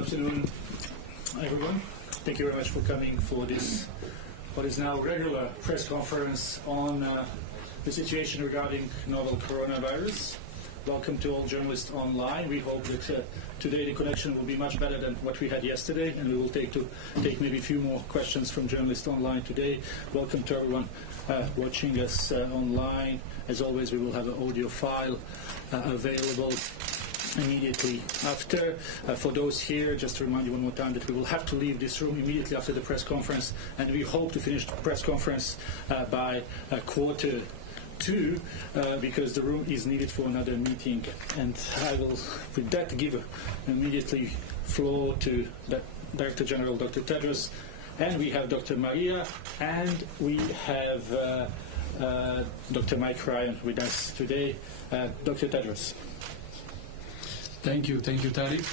Good afternoon, everyone. Thank you very much for coming for this, what is now regular press conference on the situation regarding novel coronavirus. Welcome to all journalists online. We hope that today the connection will be much better than what we had yesterday, and we will take maybe a few more questions from journalists online today. Welcome to everyone watching us online. As always, we will have an audio file available immediately after. For those here, just to remind you one more time that we will have to leave this room immediately after the press conference, and we hope to finish the press conference by 1:45, because the room is needed for another meeting. And I will, with that, give immediately floor to the Director General, Dr. Tedros, and we have Dr. Maria, and we have Dr. Mike Ryan with us today. Dr. Tedros. Thank you, Tariq.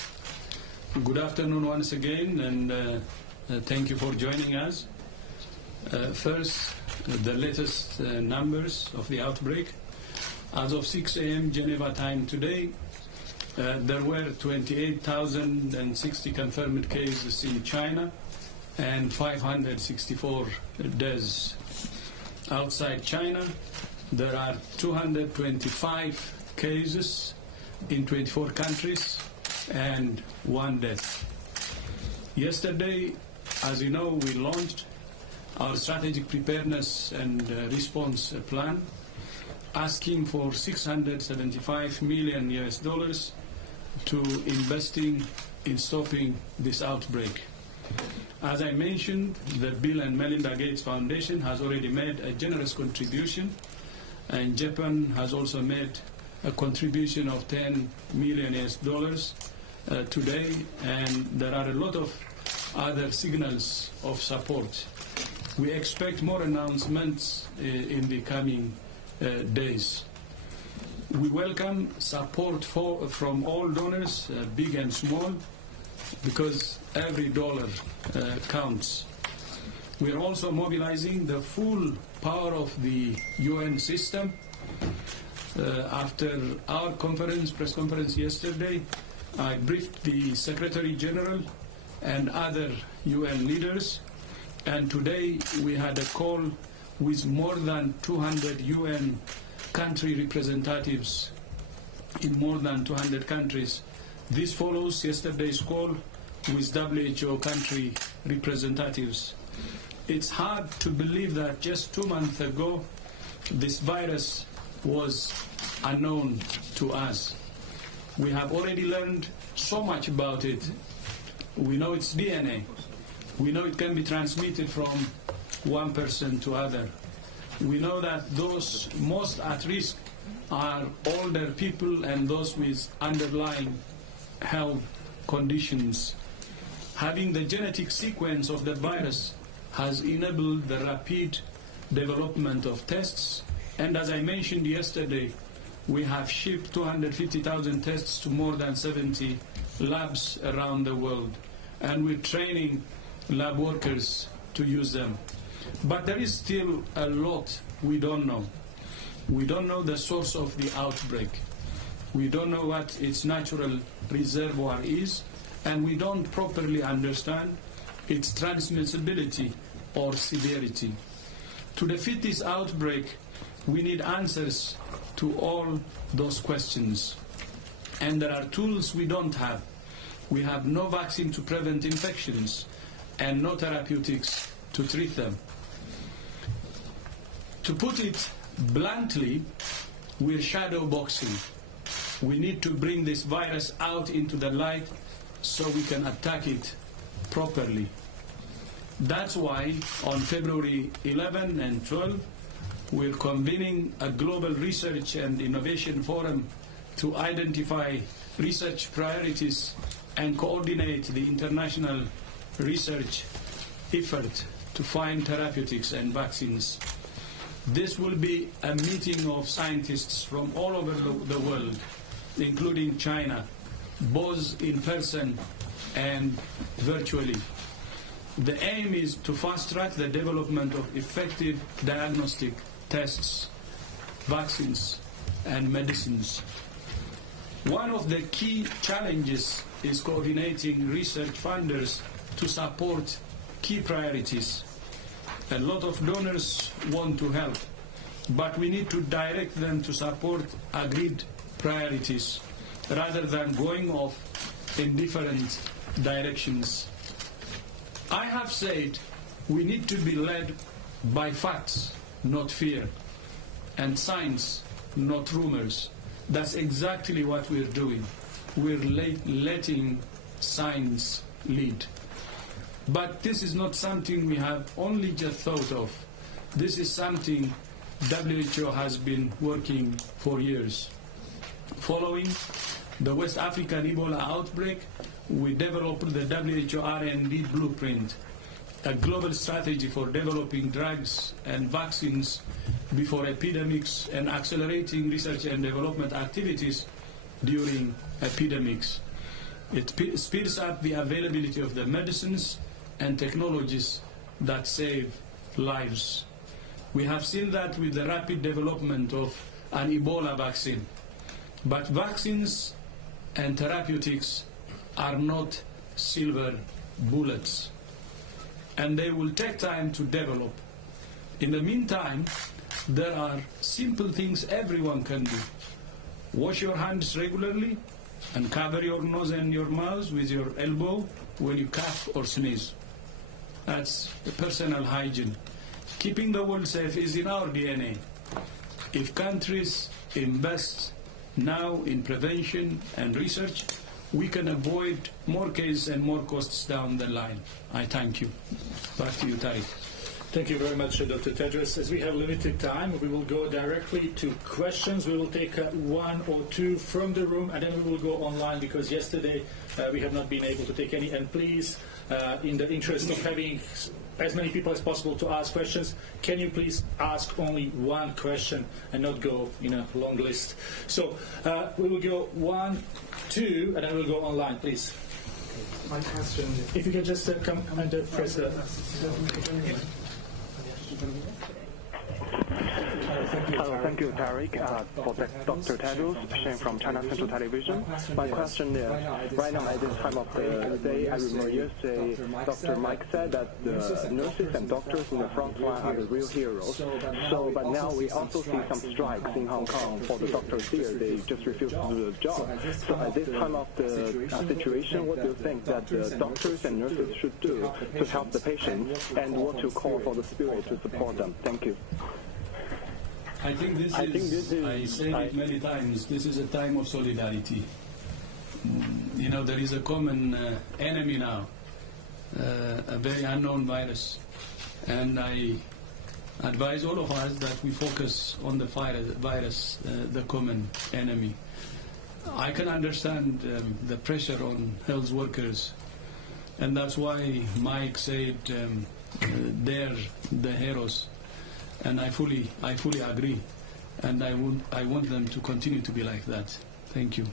Good afternoon once again, and thank you for joining us. First, the latest numbers of the outbreak. As of 6 a.m. Geneva time today, there were 28,060 confirmed cases in China and 564 deaths. Outside China, there are 225 cases in 24 countries and 1 death. Yesterday, as you know, we launched our strategic preparedness and response plan, asking for $675 million to investing in stopping this outbreak. As I mentioned, the Bill and Melinda Gates Foundation has already made a generous contribution, and Japan has also made a contribution of $10 million today, and there are a lot of other signals of support. We expect more announcements in the coming days. We welcome support from all donors, big and small, because every dollar counts. We are also mobilizing the full power of the UN system. After our press conference yesterday, I briefed the Secretary General and other UN leaders, and today we had a call with more than 200 UN country representatives in more than 200 countries. This follows yesterday's call with WHO country representatives. It's hard to believe that just 2 months ago, this virus was unknown to us. We have already learned so much about it. We know its DNA. We know it can be transmitted from one person to other. We know that those most at risk are older people and those with underlying health conditions. Having the genetic sequence of the virus has enabled the rapid development of tests, and as I mentioned yesterday, we have shipped 250,000 tests to more than 70 labs around the world, and we're training lab workers to use them. But there is still a lot we don't know. We don't know the source of the outbreak. We don't know what its natural reservoir is, and we don't properly understand its transmissibility or severity. To defeat this outbreak, we need answers to all those questions. And there are tools we don't have. We have no vaccine to prevent infections and no therapeutics to treat them. To put it bluntly, we're shadow boxing. We need to bring this virus out into the light so we can attack it properly. That's why on February 11 and 12, we're convening a global research and innovation forum to identify research priorities and coordinate the international research effort to find therapeutics and vaccines. This will be a meeting of scientists from all over the world, including China, both in person and virtually. The aim is to fast-track the development of effective diagnostic tests, vaccines, and medicines. One of the key challenges is coordinating research funders to support key priorities. A lot of donors want to help, but we need to direct them to support agreed priorities rather than going off in different directions. I have said we need to be led by facts, not fear, and science, not rumors. That's exactly what we're doing. We're letting science lead. But this is not something we have only just thought of. This is something WHO has been working for years. Following the West African Ebola outbreak, we developed the WHO R&D blueprint, a global strategy for developing drugs and vaccines before epidemics and accelerating research and development activities during epidemics. It speeds up the availability of the medicines and technologies that save lives. We have seen that with the rapid development of an Ebola vaccine. But vaccines and therapeutics are not silver bullets, and they will take time to develop. In the meantime, there are simple things everyone can do. Wash your hands regularly and cover your nose and your mouth with your elbow when you cough or sneeze. That's the personal hygiene. Keeping the world safe is in our DNA. If countries invest now in prevention and research, we can avoid more cases and more costs down the line. I thank you. Back to you, Tariq. Thank you very much, Dr. Tedros. As we have limited time, we will go directly to questions. We will take one or two from the room, and then we will go online, because yesterday we have not been able to take any. And please, in the interest of having as many people as possible to ask questions, can you please ask only one question and not go in a long list? So we will go 1, 2, and then we'll go online, please. My question. If you can just come and press the... Thank you, Tariq, for Dr. Tedros, Shane from China Central Television. My question is, right now at this time of the day, I remember yesterday Dr. Mike said that the nurses and doctors in the front line are the real heroes. But now we also see some strikes in Hong Kong for the doctors here. They just refuse to do the job. So at this time of the situation, what do you think that the doctors and nurses should do to help the patients, and what to call for the spirit to support them? Thank you. I think this is, I said it many times, this is a time of solidarity. You know, there is a common enemy now, a very unknown virus. And I advise all of us that we focus on the virus, the common enemy. I can understand the pressure on health workers, and that's why Mike said they're the heroes. And I fully agree, and I want them to continue to be like that. Thank you.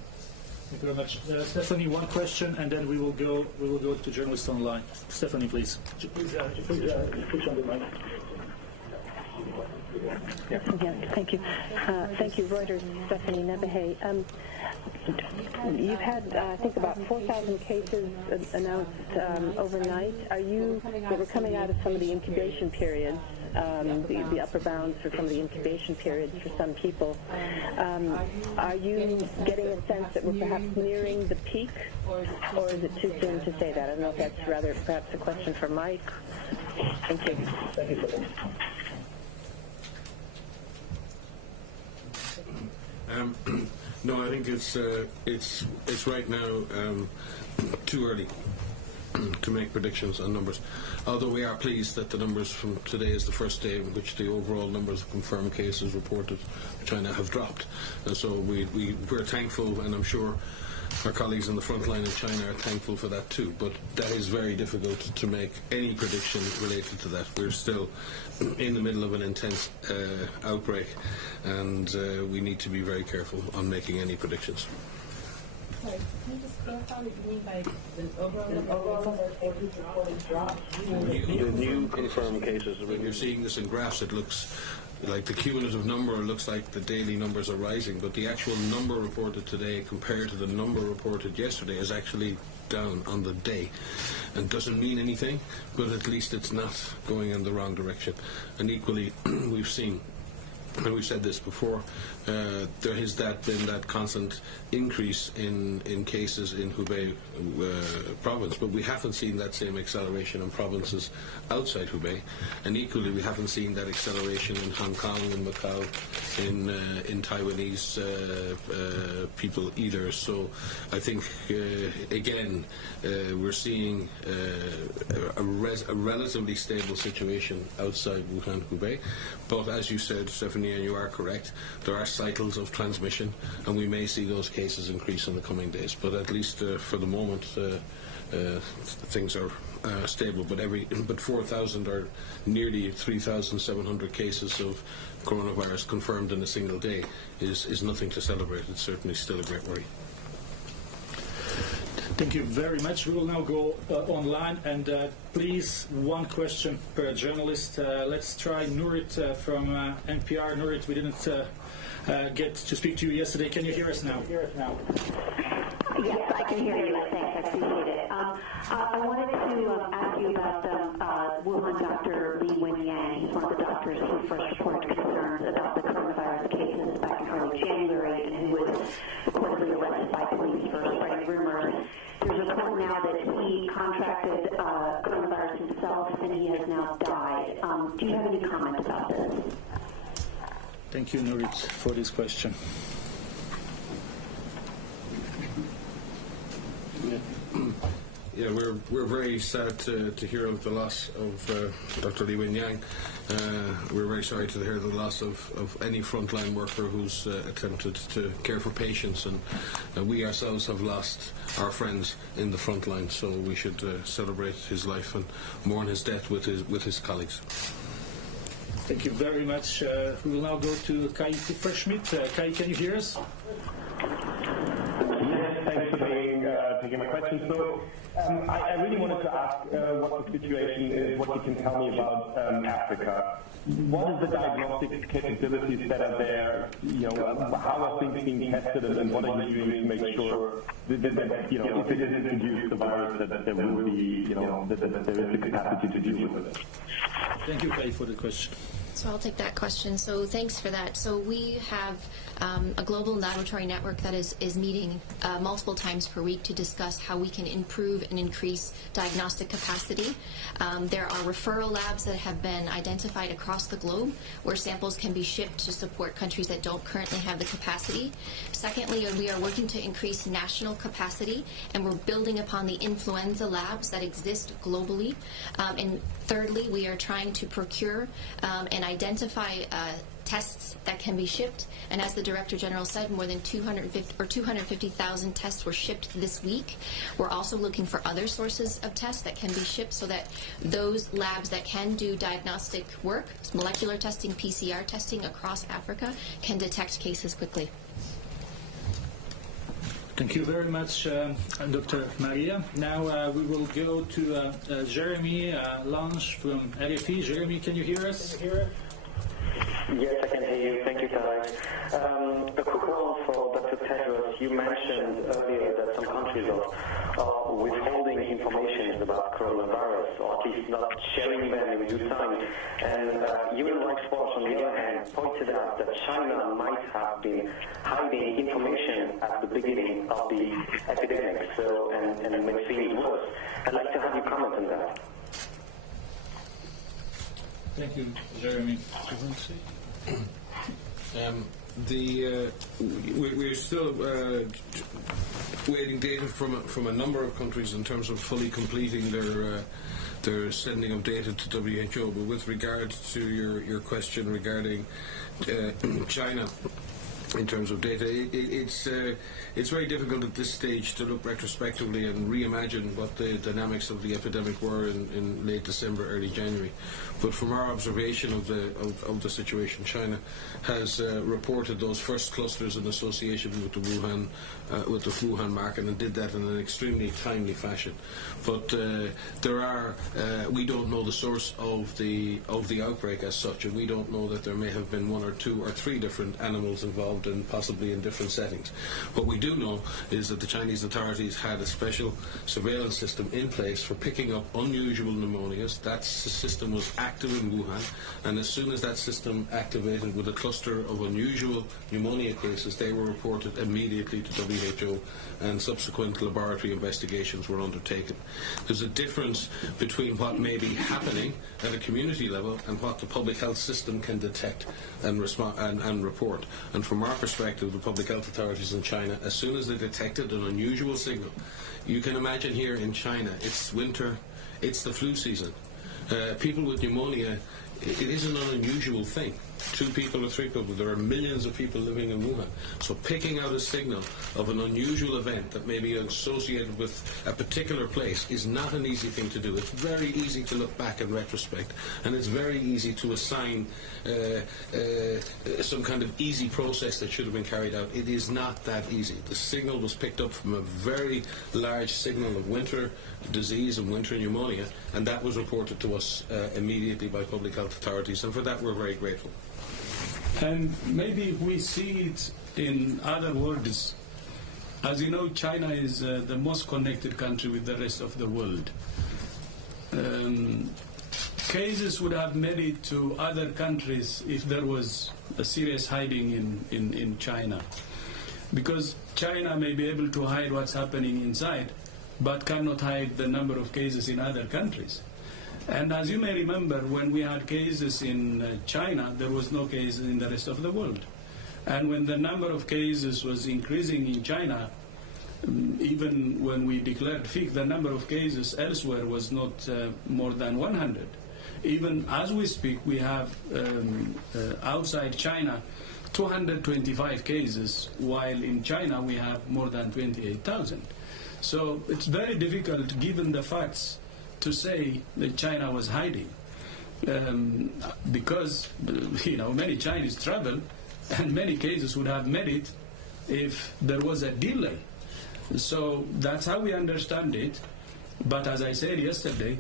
Thank you very much. Stephanie, one question, and then we will go to journalists online. Stephanie, please. Please push on the mic. Yes, thank you. Thank you, Reuters, Stephanie Nebehay. You've had, I think, about 4,000 cases announced overnight. We're coming out of some of the incubation periods, the upper bounds for some of the incubation periods for some people. Are you getting a sense that we're perhaps nearing the peak, or is it too soon to say that? I don't know if that's rather perhaps a question for Mike. Thank you. Thank you for that. No, I think it's right now too early to make predictions on numbers. Although we are pleased that the numbers from today is the first day in which the overall numbers of confirmed cases reported in China have dropped, and so we're thankful, and I'm sure our colleagues on the front line in China are thankful for that too. But that is very difficult to make any prediction related to that. We're still in the middle of an intense outbreak, and we need to be very careful on making any predictions. Sorry, can you just clarify what you mean by the overall number of cases reported drop? The new confirmed cases. When you're seeing this in graphs, it looks like the cumulative number looks like the daily numbers are rising, but the actual number reported today compared to the number reported yesterday is actually down on the day, and doesn't mean anything, but at least it's not going in the wrong direction. And equally, we've seen, and we've said this before, there has been that constant increase in cases in Hubei province, but we haven't seen that same acceleration in provinces outside Hubei, and equally we haven't seen that acceleration in Hong Kong and Macau, in Taiwanese people either. So I think again we're seeing a relatively stable situation outside Wuhan, Hubei, but as you said, Stephanie, and you are correct, there are cycles of transmission, and we may see those cases increase in the coming days. But at least for the moment, things are stable. But 4,000 or nearly 3,700 cases of coronavirus confirmed in a single day is nothing to celebrate. It's certainly still a great worry. Thank you very much. We will now go online, and please, one question per journalist. Let's try Nurit from NPR. Nurit, we didn't get to speak to you yesterday. Can you hear us now? Yes, I can hear you. Thanks. I appreciate it. I wanted to ask you about Wuhan Dr. Li Wenyang. He's one of the doctors who first reported concerns about the coronavirus cases back in early January, and who was reportedly arrested by police for spreading rumors. There's a report now that he contracted coronavirus himself, and he has now died. Do you have any comment about this? Thank you, Nurit, for this question. Yeah, we're very sad to hear of the loss of Dr. Li Wenyang. We're very sorry to hear the loss of any frontline worker who's attempted to care for patients, and we ourselves have lost our friends in the front line, so we should celebrate his life and mourn his death with his colleagues. Thank you very much. We will now go to Kai Schmidt. Kai, can you hear us? Yes, thanks for taking my question. So I really wanted to ask what the situation is, what you can tell me about Africa. What is the diagnostic capabilities that are there? How are things being tested, and what are you doing to make sure that if it is introduced, the virus, that there will be, that there is the capacity to deal with it? Thank you, Kai, for the question. So I'll take that question. So thanks for that. So we have a global laboratory network that is meeting multiple times per week to discuss how we can improve and increase diagnostic capacity. There are referral labs that have been identified across the globe where samples can be shipped to support countries that don't currently have the capacity. Secondly, we are working to increase national capacity, and we're building upon the influenza labs that exist globally. And thirdly, we are trying to procure and identify tests that can be shipped, and as the Director General said, more than 250,000 tests were shipped this week. We're also looking for other sources of tests that can be shipped so that those labs that can do diagnostic work, molecular testing, PCR testing across Africa, can detect cases quickly. Thank you very much, Dr. Maria. Now we will go to Jeremy Lange from RFI. Jeremy, can you hear us? Yes, I can hear you. Thank you, Tarek. A quick one for Dr. Tedros. You mentioned earlier that some countries are withholding information about coronavirus, or at least not sharing them in due time. And Human Rights Watch, on the other hand, pointed out that China might have been hiding information at the beginning of the epidemic, and make things worse. I'd like to have you comment on that. Thank you, Jeremy. We're still waiting data from a number of countries in terms of fully completing their sending of data to WHO. But with regard to your question regarding China, in terms of data. It's very difficult at this stage to look retrospectively and reimagine what the dynamics of the epidemic were in late December, early January. But from our observation of the situation, China has reported those first clusters in association with the Wuhan market, and did that in an extremely timely fashion. But we don't know the source of the outbreak as such, and we don't know that there may have been 1 or 2 or 3 different animals involved, and possibly in different settings. What we do know is that the Chinese authorities had a special surveillance system in place for picking up unusual pneumonias. That system was active in Wuhan, and as soon as that system activated with a cluster of unusual pneumonia cases, they were reported immediately to WHO, and subsequent laboratory investigations were undertaken. There's a difference between what may be happening at a community level and what the public health system can detect and respond and report. And from our perspective, the public health authorities in China, as soon as they detected an unusual signal, you can imagine here in China, it's winter, it's the flu season. People with pneumonia, it isn't an unusual thing. 2 people or 3 people, there are millions of people living in Wuhan. So picking out a signal of an unusual event that may be associated with a particular place is not an easy thing to do. It's very easy to look back in retrospect, and it's very easy to assign some kind of easy process that should have been carried out. It is not that easy. The signal was picked up from a very large signal of winter disease and winter pneumonia, and that was reported to us immediately by public health authorities, and for that we're very grateful. And maybe we see it in other words. As you know, China is the most connected country with the rest of the world. Cases would have made it to other countries if there was a serious hiding in China. Because China may be able to hide what's happening inside, but cannot hide the number of cases in other countries. And as you may remember, when we had cases in China, there was no cases in the rest of the world. And when the number of cases was increasing in China, even when we declared peak, the number of cases elsewhere was not more than 100. Even as we speak, we have outside China 225 cases, while in China we have more than 28,000. So it's very difficult, given the facts, to say that China was hiding, because many Chinese travel, and many cases would have made it if there was a delay. So that's how we understand it. But as I said yesterday,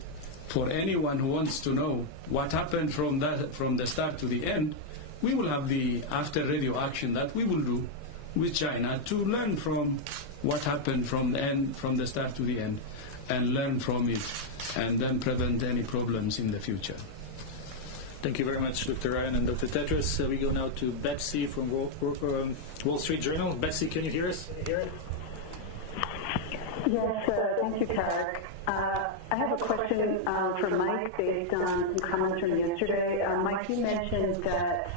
for anyone who wants to know what happened from the start to the end, we will have the after radio action that we will do with China to learn from what happened from the start to the end, and learn from it, and then prevent any problems in the future. Thank you very much, Dr. Ryan and Dr. Tedros. We go now to Betsy from Wall Street Journal. Betsy, can you hear us? Yes, thank you, Tarek. I have a question for Mike based on some comments from yesterday. Mike, you mentioned that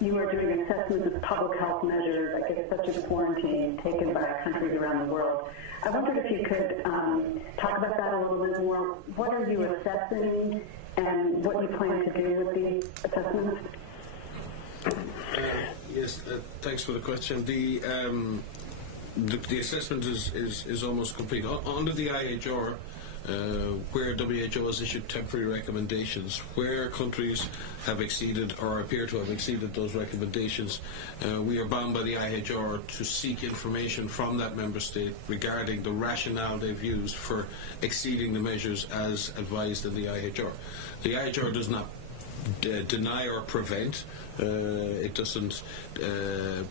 you are doing assessments of public health measures, I guess such as quarantine, taken by countries around the world. I wondered if you could talk about that a little bit more. What are you assessing, and what you plan to do with these assessments? Yes, thanks for the question. The assessment is almost complete. Under the IHR, where WHO has issued temporary recommendations, where countries have exceeded or appear to have exceeded those recommendations, we are bound by the IHR to seek information from that member state regarding the rationale they've used for exceeding the measures as advised in the IHR. The IHR does not deny or prevent. It doesn't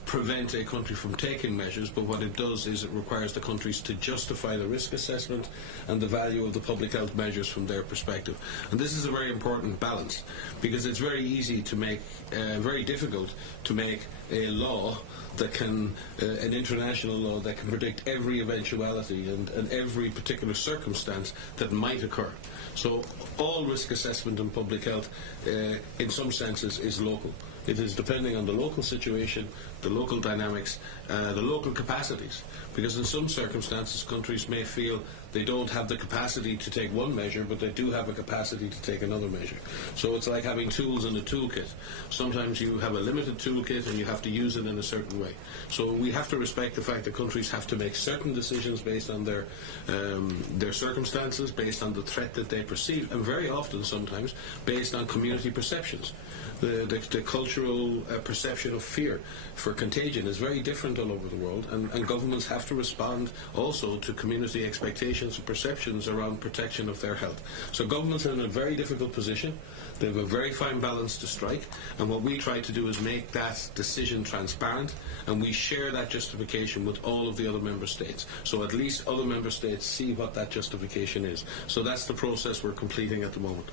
prevent a country from taking measures, but what it does is it requires the countries to justify the risk assessment and the value of the public health measures from their perspective. And this is a very important balance, because it's very easy to make, very difficult to make a law that can, an international law that can predict every eventuality and every particular circumstance that might occur. So all risk assessment in public health, in some senses, is local. It is depending on the local situation, the local dynamics, the local capacities. Because in some circumstances, countries may feel they don't have the capacity to take one measure, but they do have a capacity to take another measure. So it's like having tools in a toolkit. Sometimes you have a limited toolkit and you have to use it in a certain way. So we have to respect the fact that countries have to make certain decisions based on their circumstances, based on the threat that they perceive, and very often sometimes based on community perceptions. The cultural perception of fear for contagion is very different all over the world, and governments have to respond also to community expectations and perceptions around protection of their health. So governments are in a very difficult position. They have a very fine balance to strike, and what we try to do is make that decision transparent, and we share that justification with all of the other member states. So at least other member states see what that justification is. So that's the process we're completing at the moment.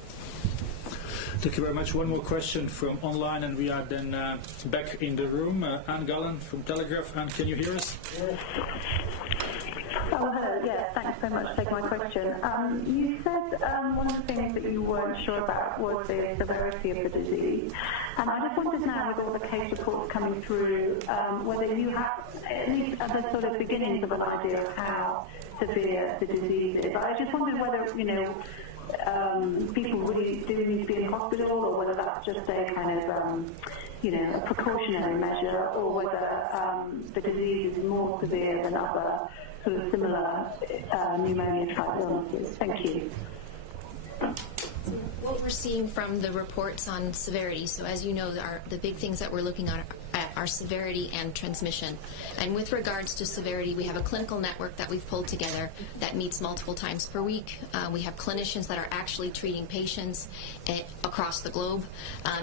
Thank you very much. One more question from online, and we are then back in the room. Anne Gallen from Telegraph. Anne, can you hear us? Oh, hello. Yes, thanks so much for taking my question. You said one of the things that you weren't sure about was the severity of the disease. And I just wondered now, with all the case reports coming through, whether you have at least other sort of beginnings of an idea of how severe the disease is. I just wondered whether, people really do need to be in hospital, or whether that's just a kind of, a precautionary measure, or whether the disease is more severe than other sort of similar pneumonia-type illnesses. Thank you. What we're seeing from the reports on severity, so as you know, the big things that we're looking at are severity and transmission. And with regards to severity, we have a clinical network that we've pulled together that meets multiple times per week. We have clinicians that are actually treating patients across the globe,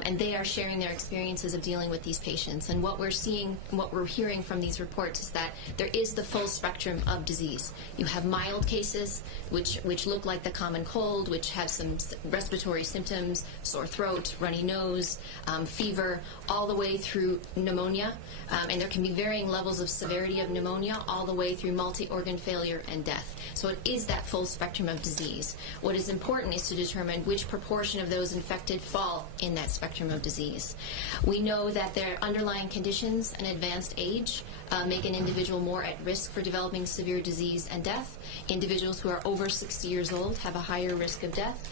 and they are sharing their experiences of dealing with these patients. And what we're seeing, what we're hearing from these reports is that there is the full spectrum of disease. You have mild cases, which look like the common cold, which have some respiratory symptoms, sore throat, runny nose, fever, all the way through pneumonia, and there can be varying levels of severity of pneumonia all the way through multi-organ failure and death. So it is that full spectrum of disease. What is important is to determine which proportion of those infected fall in that spectrum of disease. We know that their underlying conditions and advanced age make an individual more at risk for developing severe disease and death. Individuals who are over 60 years old have a higher risk of death.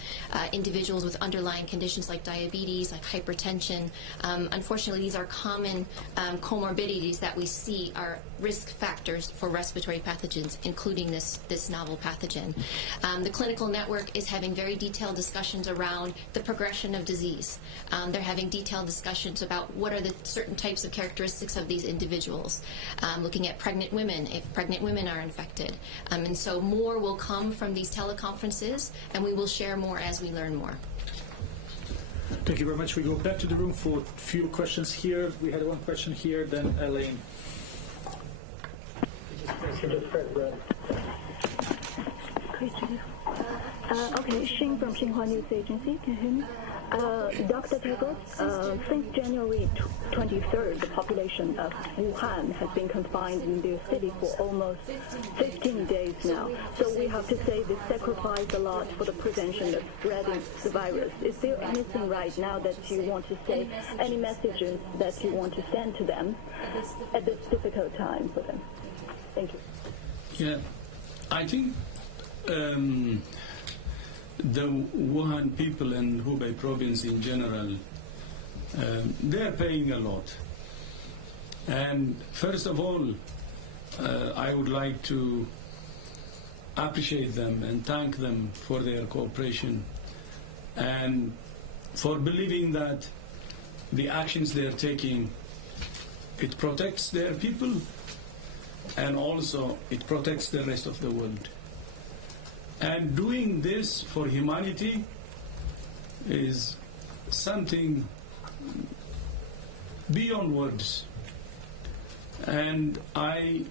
Individuals with underlying conditions like diabetes, like hypertension, unfortunately these are common comorbidities that we see are risk factors for respiratory pathogens, including this novel pathogen. The clinical network is having very detailed discussions around the progression of disease. They're having detailed discussions about what are the certain types of characteristics of these individuals, looking at pregnant women, if pregnant women are infected. And so more will come from these teleconferences, and we will share more as we learn more. Thank you very much. We go back to the room for a few questions here. We had one question here, then Elaine. Okay, Xin from Xinhua News Agency. Can you hear me? Dr. Tedros, since January 23rd, the population of Wuhan has been confined in their city for almost 15 days now. So we have to say they sacrifice a lot for the prevention of spreading the virus. Is there anything right now that you want to say, any messages that you want to send to them at this difficult time for them? Thank you. Yeah, I think the Wuhan people and Hubei province in general, they are paying a lot. And first of all, I would like to appreciate them and thank them for their cooperation and for believing that the actions they are taking, it protects their people and also it protects the rest of the world. And doing this for humanity is something beyond words. And I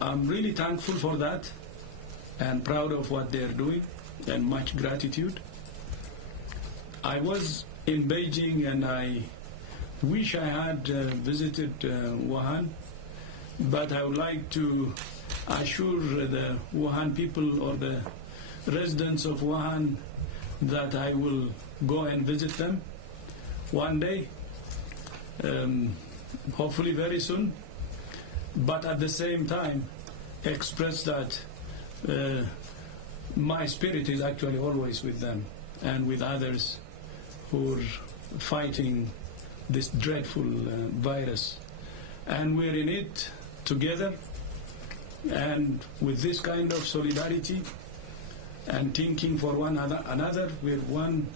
am really thankful for that and proud of what they're doing, and much gratitude. I was in Beijing and I wish I had visited Wuhan, but I would like to assure the Wuhan people or the residents of Wuhan that I will go and visit them one day. hopefully very soon, but at the same time express that my spirit is actually always with them and with others who are fighting this dreadful virus. And we're in it together, and with this kind of solidarity and thinking for one another, we're one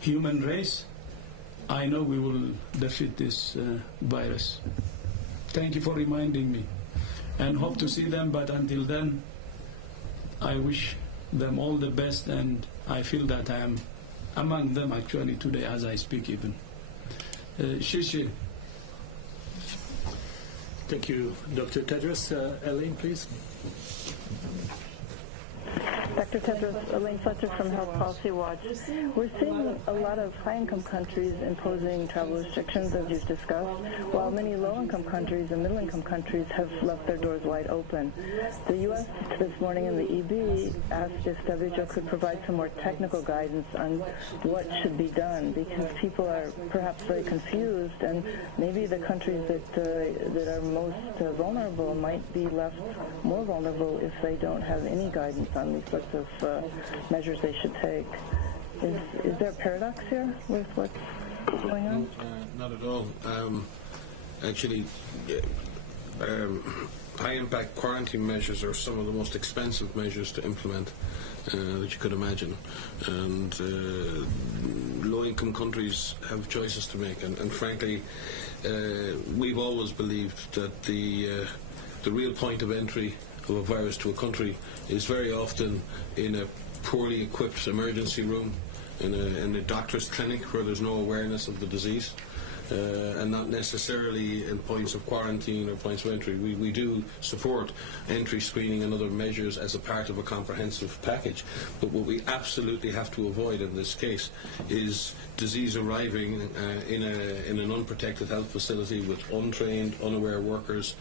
human race. I know we will defeat this virus. Thank you for reminding me, and hope to see them, but until then, I wish them all the best, and I feel that I am among them actually today as I speak even. Shishi. Thank you, Dr. Tedros. Elaine, please. Dr. Tedros, Elaine Fletcher from Health Policy Watch. We're seeing a lot of high-income countries imposing travel restrictions, as you've discussed, while many low-income countries and middle-income countries have left their doors wide open. The U.S. this morning in the EB asked if WHO could provide some more technical guidance on what should be done, because people are perhaps very confused, and maybe the countries that are most vulnerable might be left more vulnerable if they don't have any guidance on these sorts of measures they should take. Is there a paradox here with what's going on? Not at all. Actually, high-impact quarantine measures are some of the most expensive measures to implement that you could imagine. And low-income countries have choices to make. And frankly, we've always believed that the real point of entry of a virus to a country is very often in a poorly equipped emergency room, in a doctor's clinic where there's no awareness of the disease, and not necessarily in points of quarantine or points of entry. We do support entry screening and other measures as a part of a comprehensive package, but what we absolutely have to avoid in this case is disease arriving in an unprotected health facility with untrained, unaware workers,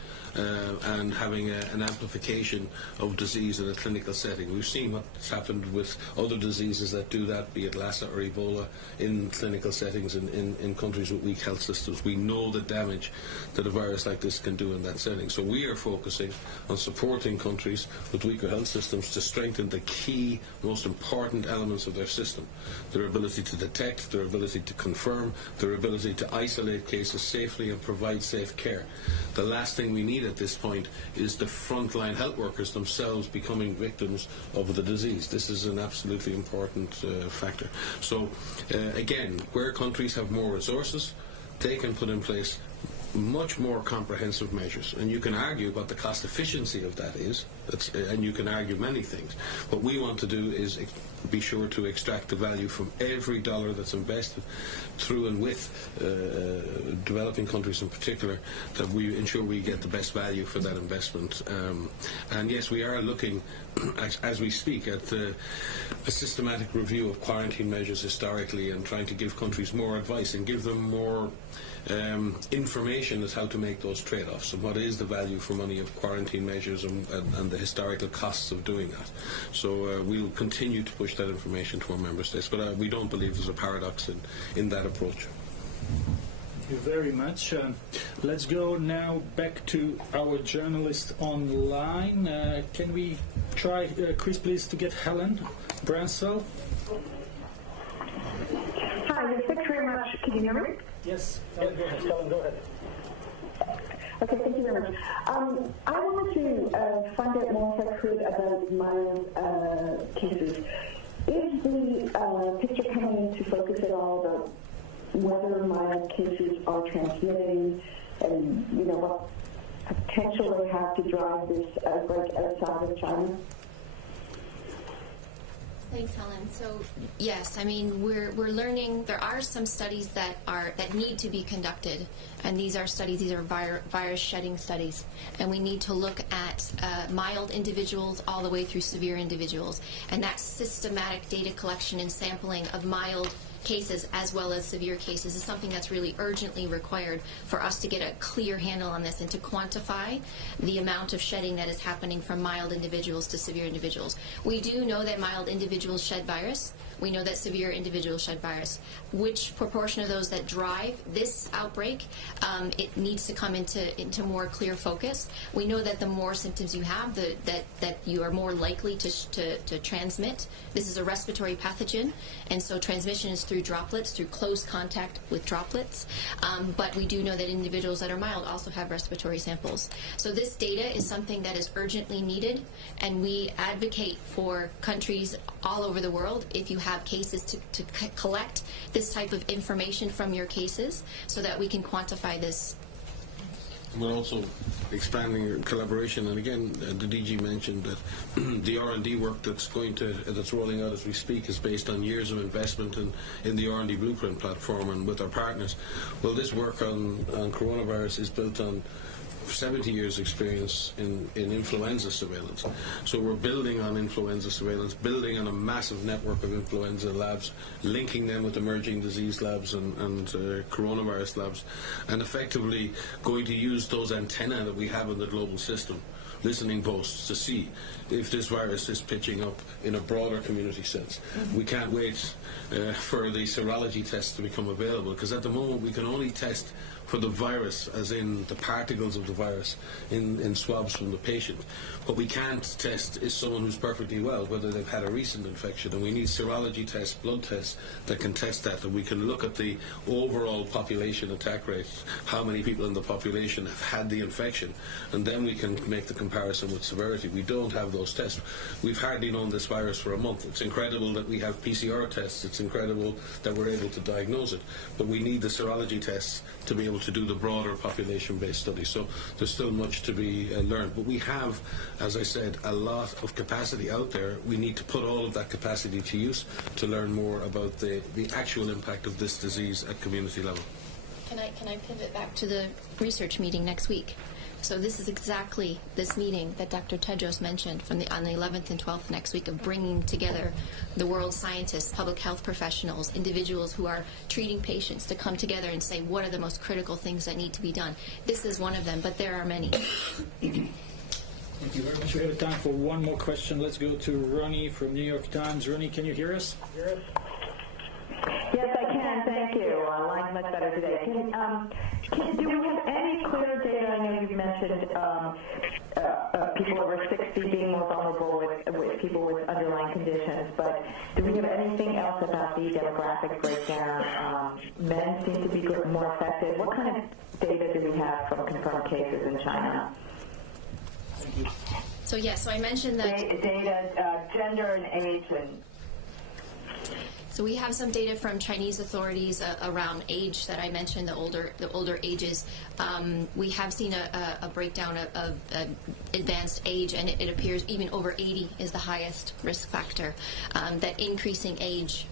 and having an amplification of disease in a clinical setting. We've seen what's happened with other diseases that do that, be it Lassa or Ebola, in clinical settings in countries with weak health systems. We know the damage that a virus like this can do in that setting. So we are focusing on supporting countries with weaker health systems to strengthen the key, most important elements of their system: their ability to detect, their ability to confirm, their ability to isolate cases safely and provide safe care. The last thing we need at this point is the frontline health workers themselves becoming victims of the disease. This is an absolutely important factor. So again, where countries have more resources, they can put in place much more comprehensive measures, and you can argue what the cost efficiency of that is, and you can argue many things. What we want to do is be sure to extract the value from every dollar that's invested through and with developing countries in particular, that we ensure we get the best value for that investment. And yes, we are looking, as we speak, at a systematic review of quarantine measures historically, and trying to give countries more advice and give them more information as how to make those trade-offs and what is the value for money of quarantine measures and the historical costs of doing that. So we'll continue to push that information to our member states, but we don't believe there's a paradox in that approach. Thank you very much. Let's go now back to our journalist online. Can we try, Chris, please, to get Helen Bransell? Hi, yes, thanks very much. Can you hear me? Yes. Helen, go ahead. Helen, go ahead. Okay, thank you very much. I wanted to find out more, if I could, about mild cases. Is the picture coming into focus at all about whether mild cases are transmitting, and what potential they have to drive this outbreak outside of China? Thanks, Helen. So yes, I mean we're learning. There are some studies that need to be conducted, and these are virus shedding studies, and we need to look at mild individuals all the way through severe individuals, and that systematic data collection and sampling of mild cases as well as severe cases is something that's really urgently required for us to get a clear handle on this and to quantify the amount of shedding that is happening from mild individuals to severe individuals. We do know that mild individuals shed virus. We know that severe individuals shed virus. Which proportion of those that drive this outbreak, it needs to come into more clear focus. We know that the more symptoms you have, that you are more likely to transmit. This is a respiratory pathogen, and so transmission is through droplets, through close contact with droplets. But we do know that individuals that are mild also have respiratory samples. So this data is something that is urgently needed, and we advocate for countries all over the world, if you have cases, to collect this type of information from your cases so that we can quantify this. We're also expanding collaboration, and again, the DG mentioned that the R&D work that's rolling out as we speak is based on years of investment in the R&D blueprint platform and with our partners. Well, this work on coronavirus is built on 70 years experience in influenza surveillance. So we're building on influenza surveillance, building on a massive network of influenza labs, linking them with emerging disease labs and coronavirus labs, and effectively going to use those antennae that we have in the global system, listening posts, to see if this virus is pitching up in a broader community sense. We can't wait for the serology tests to become available, because at the moment we can only test for the virus, as in the particles of the virus in swabs from the patient. What we can't test is someone who's perfectly well, whether they've had a recent infection, and we need serology tests, blood tests that can test that, and we can look at the overall population attack rate, how many people in the population have had the infection, and then we can make the comparison with severity. We don't have those tests. We've hardly known this virus for a month. It's incredible that we have PCR tests. It's incredible that we're able to diagnose it, but we need the serology tests to be able to do the broader population-based study. So there's still much to be learned. But we have, as I said, a lot of capacity out there. We need to put all of that capacity to use to learn more about the actual impact of this disease at community level. Can I pivot back to the research meeting next week? So this is exactly this meeting that Dr. Tedros mentioned on the 11th and 12th next week, of bringing together the world's scientists, public health professionals, individuals who are treating patients, to come together and say, what are the most critical things that need to be done? This is one of them, but there are many. Thank you very much. We have time for one more question. Let's go to Ronnie from New York Times. Ronnie, can you hear us? Yes, I can. Thank you. Line's much better today. Do we have any clear data? I know you've mentioned people over 60 being more vulnerable with people with underlying conditions, but do we have anything else about the demographic breakdown? Men seem to be more affected. What kind of data do we have from confirmed cases in China? Thank you. So yes, so I mentioned that data, gender and age and. So we have some data from Chinese authorities around age that I mentioned, the older ages. We have seen a breakdown of advanced age, and it appears even over 80 is the highest risk factor. That increasing age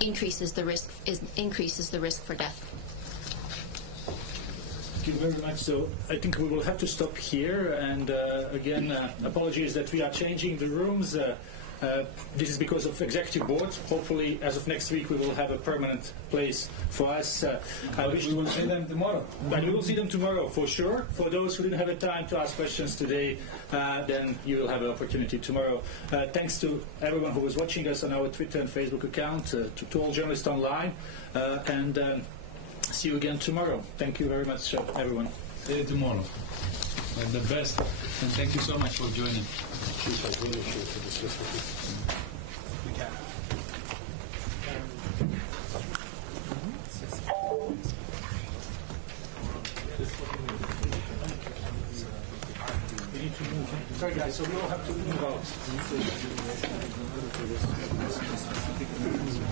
increases the risk for death. Thank you very much. So I think we will have to stop here, and again, apologies that we are changing the rooms. This is because of executive board. Hopefully, as of next week, we will have a permanent place for us. We will see them tomorrow. But we will see them tomorrow, for sure. For those who didn't have the time to ask questions today, then you will have an opportunity tomorrow. Thanks to everyone who was watching us on our Twitter and Facebook account, to all journalists online, and see you again tomorrow. Thank you very much, everyone. See you tomorrow. And the best. And thank you so much for joining. Sorry guys, so we all have to move out.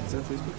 Is that Facebook?